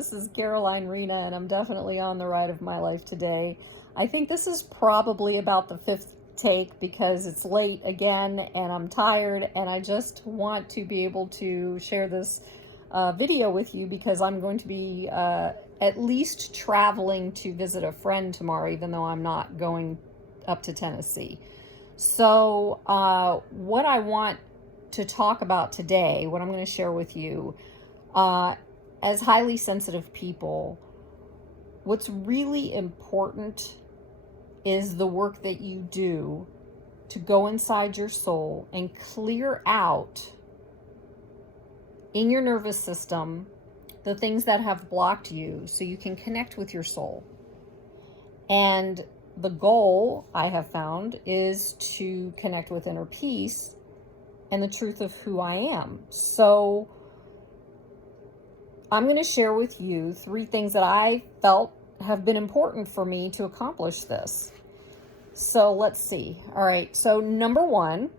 this is Caroline Rena, and I'm definitely on the ride of my life today. I think this is probably about the fifth take because it's late again and I'm tired, and I just want to be able to share this video with you because I'm going to be at least traveling to visit a friend tomorrow, even though I'm not going up to Tennessee. So what I want to talk about today, what I'm going to share with you, as highly sensitive people, what's really important is the work that you do to go inside your soul and clear out in your nervous system the things that have blocked you so you can connect with your soul. And the goal, I have found, is to connect with inner peace and the truth of who I am. So I'm going to share with you 3 things that I felt have been important for me to accomplish this. So let's see. All right. So number 1,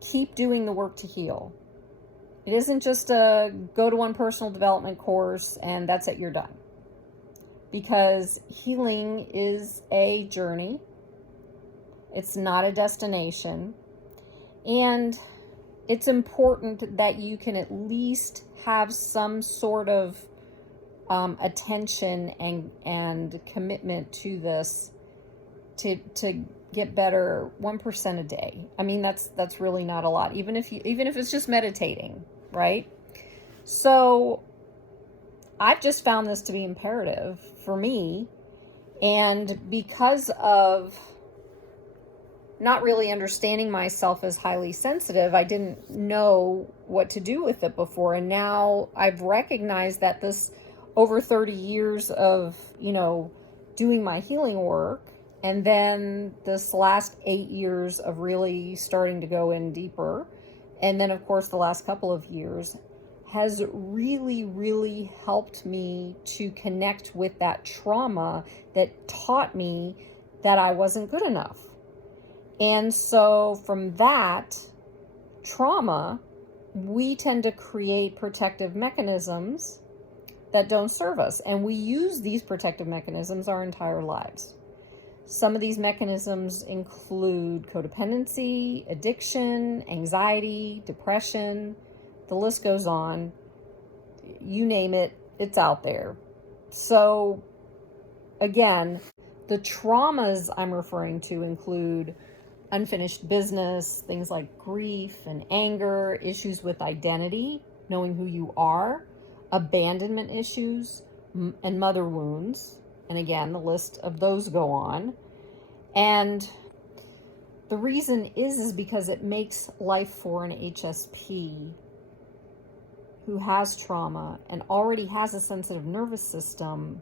keep doing the work to heal. It isn't just a go to one personal development course and that's it, you're done. Because healing is a journey. It's not a destination. And it's important that you can at least have some sort of attention and commitment to this to get better 1% a day. I mean, that's really not a lot, even if it's just meditating, right? So I've just found this to be imperative for me, and because of not really understanding myself as highly sensitive, I didn't know what to do with it before. And now I've recognized that this over 30 years of, doing my healing work, and then this last 8 years of really starting to go in deeper, and then of course the last couple of years, has really, really helped me to connect with that trauma that taught me that I wasn't good enough. And so from that trauma, we tend to create protective mechanisms that don't serve us. And we use these protective mechanisms our entire lives. Some of these mechanisms include codependency, addiction, anxiety, depression. The list goes on. You name it, it's out there. So again, the traumas I'm referring to include unfinished business, things like grief and anger, issues with identity, knowing who you are, abandonment issues, and mother wounds. And again, the list of those go on. And the reason is because it makes life for an HSP who has trauma and already has a sensitive nervous system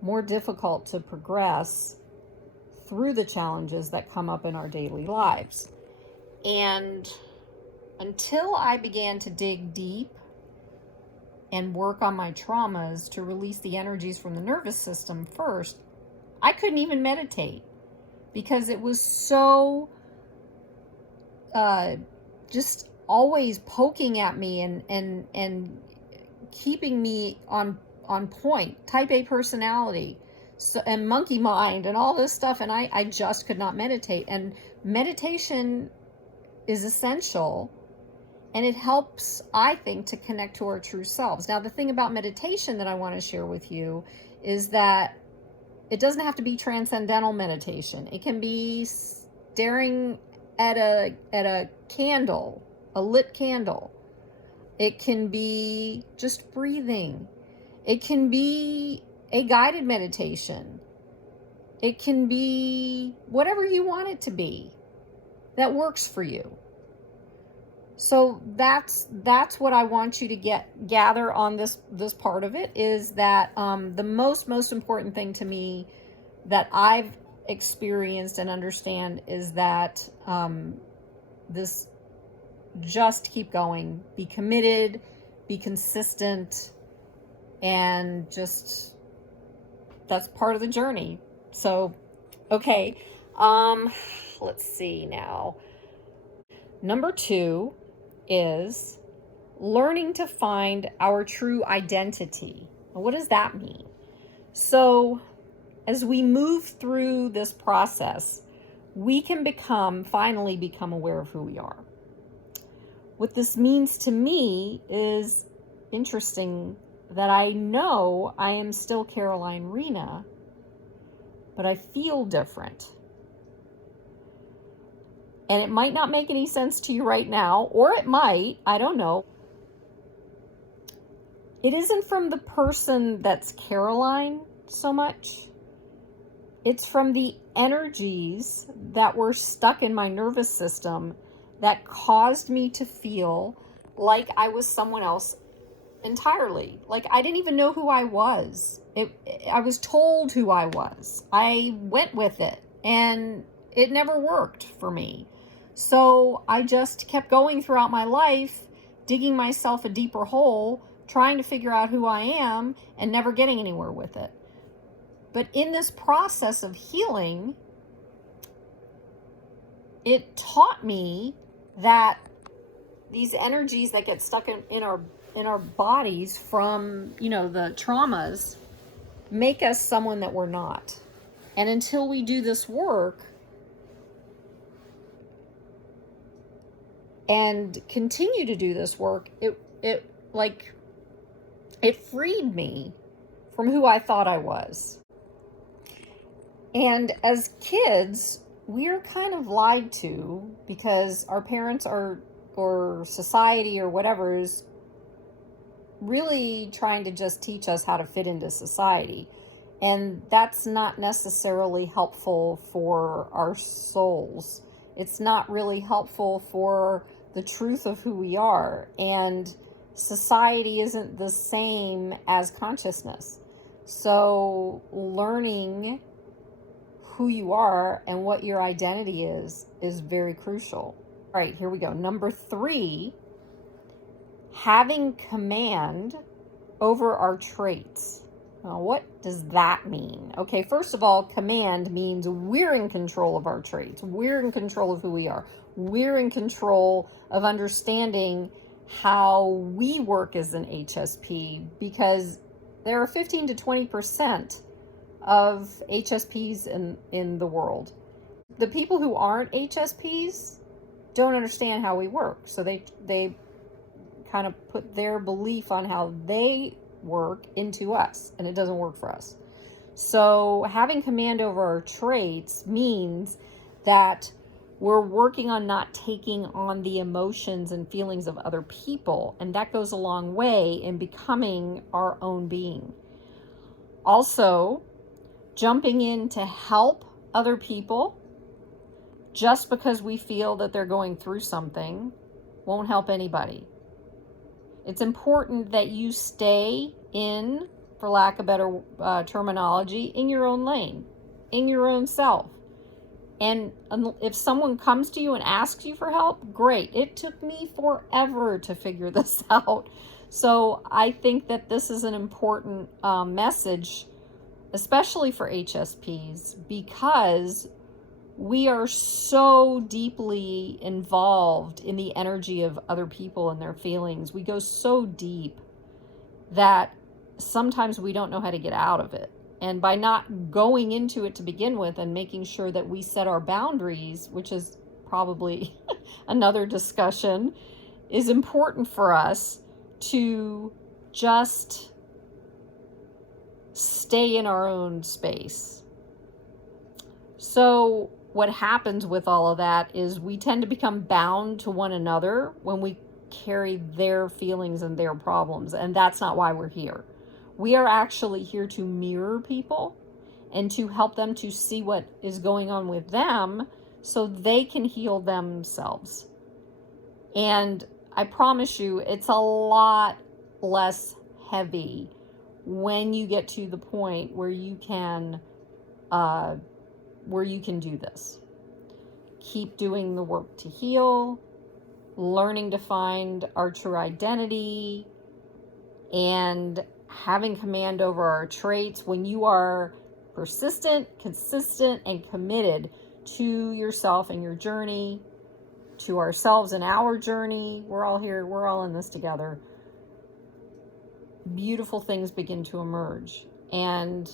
more difficult to progress through the challenges that come up in our daily lives. And until I began to dig deep and work on my traumas to release the energies from the nervous system first, I couldn't even meditate because it was so just always poking at me and keeping me on point. Type A personality, so, and monkey mind and all this stuff, and I just could not meditate. And meditation is essential, and it helps, I think, to connect to our true selves. Now, the thing about meditation that I want to share with you is that it doesn't have to be transcendental meditation. It can be staring at a candle, a lit candle. It can be just breathing. It can be a guided meditation. It can be whatever you want it to be that works for you. So that's what I want you to gather on this part of it, is that the most important thing to me that I've experienced and understand is that this, just keep going, be committed, be consistent, and just, that's part of the journey. So, okay, let's see now. Number 2 is learning to find our true identity. Now, what does that mean? So, as we move through this process, we can finally become aware of who we are. What this means to me is interesting, that I know I am still Caroline Rena, but I feel different. And it might not make any sense to you right now, or it might, I don't know. It isn't from the person that's Caroline so much. It's from the energies that were stuck in my nervous system that caused me to feel like I was someone else entirely. Like I didn't even know who I was. I was told who I was. I went with it, and it never worked for me. So I just kept going throughout my life, digging myself a deeper hole, trying to figure out who I am, and never getting anywhere with it. But in this process of healing, it taught me that these energies that get stuck in our bodies from, the traumas, make us someone that we're not. And until we do this work and continue to do this work, it freed me from who I thought I was. And as kids, we're kind of lied to because our parents or society or whatever is really trying to just teach us how to fit into society. And that's not necessarily helpful for our souls. It's not really helpful for the truth of who we are. And society isn't the same as consciousness. So learning who you are and what your identity is very crucial. All right, here we go. Number 3, having command over our traits. Now, what does that mean? Okay, first of all, command means we're in control of our traits. We're in control of who we are. We're in control of understanding how we work as an HSP, because there are 15 to 20% of HSPs in the world. The people who aren't HSPs don't understand how we work. So they kind of put their belief on how they work into us, and it doesn't work for us. So having command over our traits means that we're working on not taking on the emotions and feelings of other people, and that goes a long way in becoming our own being. Also, jumping in to help other people just because we feel that they're going through something won't help anybody. It's important that you stay in, for lack of better terminology, in your own lane, in your own self. And if someone comes to you and asks you for help, great. It took me forever to figure this out. So I think that this is an important message, especially for HSPs, because we are so deeply involved in the energy of other people and their feelings. We go so deep that sometimes we don't know how to get out of it. And by not going into it to begin with and making sure that we set our boundaries, which is probably another discussion, is important for us to just stay in our own space. So what happens with all of that is we tend to become bound to one another when we carry their feelings and their problems. And that's not why we're here. We are actually here to mirror people and to help them to see what is going on with them so they can heal themselves. And I promise you, it's a lot less heavy when you get to the point where you can do this. Keep doing the work to heal, learning to find our true identity, and having command over our traits. When you are persistent, consistent, and committed to yourself and your journey, to ourselves in our journey. We're all here, we're all in this together. Beautiful things begin to emerge. And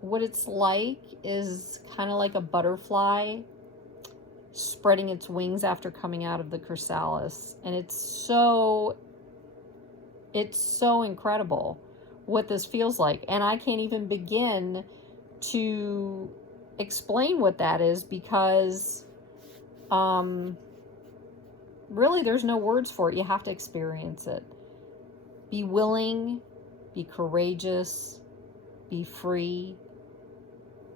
what it's like is kind of like a butterfly spreading its wings after coming out of the chrysalis. And it's so incredible what this feels like. And I can't even begin to explain what that is, because really there's no words for it. You have to experience it. Be willing, be courageous, be free,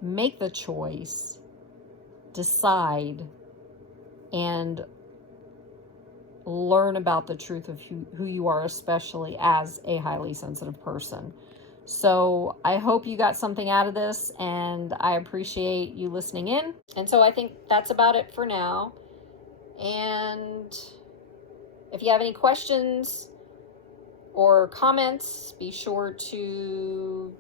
make the choice, decide, and learn about the truth of who you are, especially as a highly sensitive person. So I hope you got something out of this, and I appreciate you listening in. And so I think that's about it for now. And if you have any questions or comments, be sure to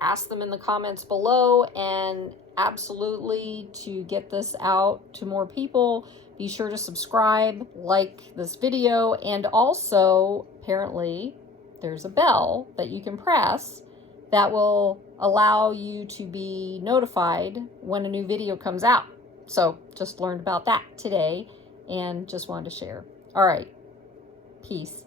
ask them in the comments below. And absolutely, to get this out to more people, be sure to subscribe, like this video, and also apparently there's a bell that you can press that will allow you to be notified when a new video comes out. So just learned about that today and just wanted to share. All right. Peace.